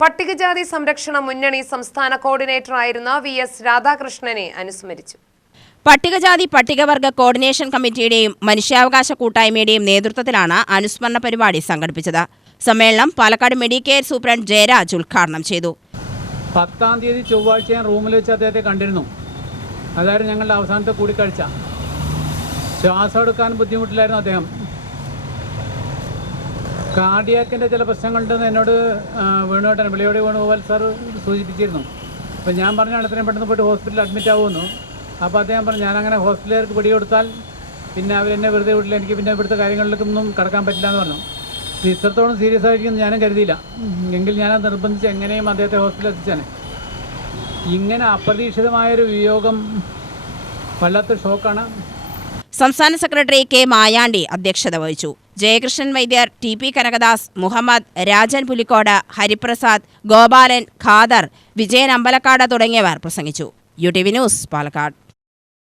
പട്ടികജാതി സംരക്ഷണ മുന്നണി സംസ്ഥാന കോർഡിനേറ്ററായിരുന്ന VS രാധാകൃഷ്ണനെ അനുസ്മരിച്ചു. പട്ടികജാതി പട്ടികവർഗ കോർഡിനേഷൻ കമ്മിറ്റിയുടെയും മനുഷ്യാവകാശ കൂട്ടായ്മയുടെയും നേതൃത്വത്തിലാണ് അനുസ്മരണ പരിപാടി സംഘടിപ്പിച്ചത്. സമ്മേളനം പാലക്കാട് മെഡിക്കെയർ സൂപ്രണ്ട് ജയരാജ് ഉദ്ഘാടനം ചെയ്തു. 10-ാം തീയതി ചൊവ്വാഴ്ച ഞാൻ റൂമിൽ വെച്ച് അദ്ദേഹത്തെ കണ്ടിരുന്നു. അതായിരുന്നു ഞങ്ങളുടെ അവസാനത്തെ കൂടിക്കാഴ്ച. ശ്വാസം എടുക്കാൻ ബുദ്ധിമുട്ടില്ലായിരുന്നു അദ്ദേഹം. കാർഡിയാക്കിൻ്റെ ചില പ്രശ്നങ്ങളുണ്ടെന്ന് എന്നോട് വേണുവേട്ടൻ വിളിയോടെ വേണുഗോപാൽ സാർ സൂചിപ്പിച്ചിരുന്നു. അപ്പോൾ ഞാൻ പറഞ്ഞു എത്രയും പെട്ടെന്ന് പോയിട്ട് ഹോസ്പിറ്റലിൽ അഡ്മിറ്റ് ആവുമെന്നു. അപ്പോൾ അദ്ദേഹം പറഞ്ഞു ഞാനങ്ങനെ ഹോസ്പിറ്റലുകാർക്ക് പിടികൊടുത്താൽ പിന്നെ അവരെന്നെ വെറുതെ വിട്ടില്ല, എനിക്ക് പിന്നെ ഇവിടുത്തെ കാര്യങ്ങളിലേക്കൊന്നും കടക്കാൻ പറ്റില്ല എന്ന് പറഞ്ഞു. ഇത്രത്തോളം സീരിയസ് ആയിരിക്കും ഞാനും കരുതിയില്ല. എങ്കിൽ ഞാനത് നിർബന്ധിച്ച് എങ്ങനെയും അദ്ദേഹത്തെ ഹോസ്പിറ്റലിൽ എത്തിച്ചാണ്. ഇങ്ങനെ അപ്രതീക്ഷിതമായൊരു വിയോഗം വല്ലാത്ത ഷോക്കാണ്. സംസ്ഥാന സെക്രട്ടറി കെ മായാണ്ടി അധ്യക്ഷത വഹിച്ചു. ജയകൃഷ്ണൻ വൈദ്യർ, TP കനകദാസ്, മുഹമ്മദ്, രാജൻ പുലിക്കോട്, ഹരിപ്രസാദ്, ഗോപാലൻ, ഖാദർ, വിജയൻ അമ്പലക്കാട് തുടങ്ങിയവർ പ്രസംഗിച്ചു. UTV news, Palakkad.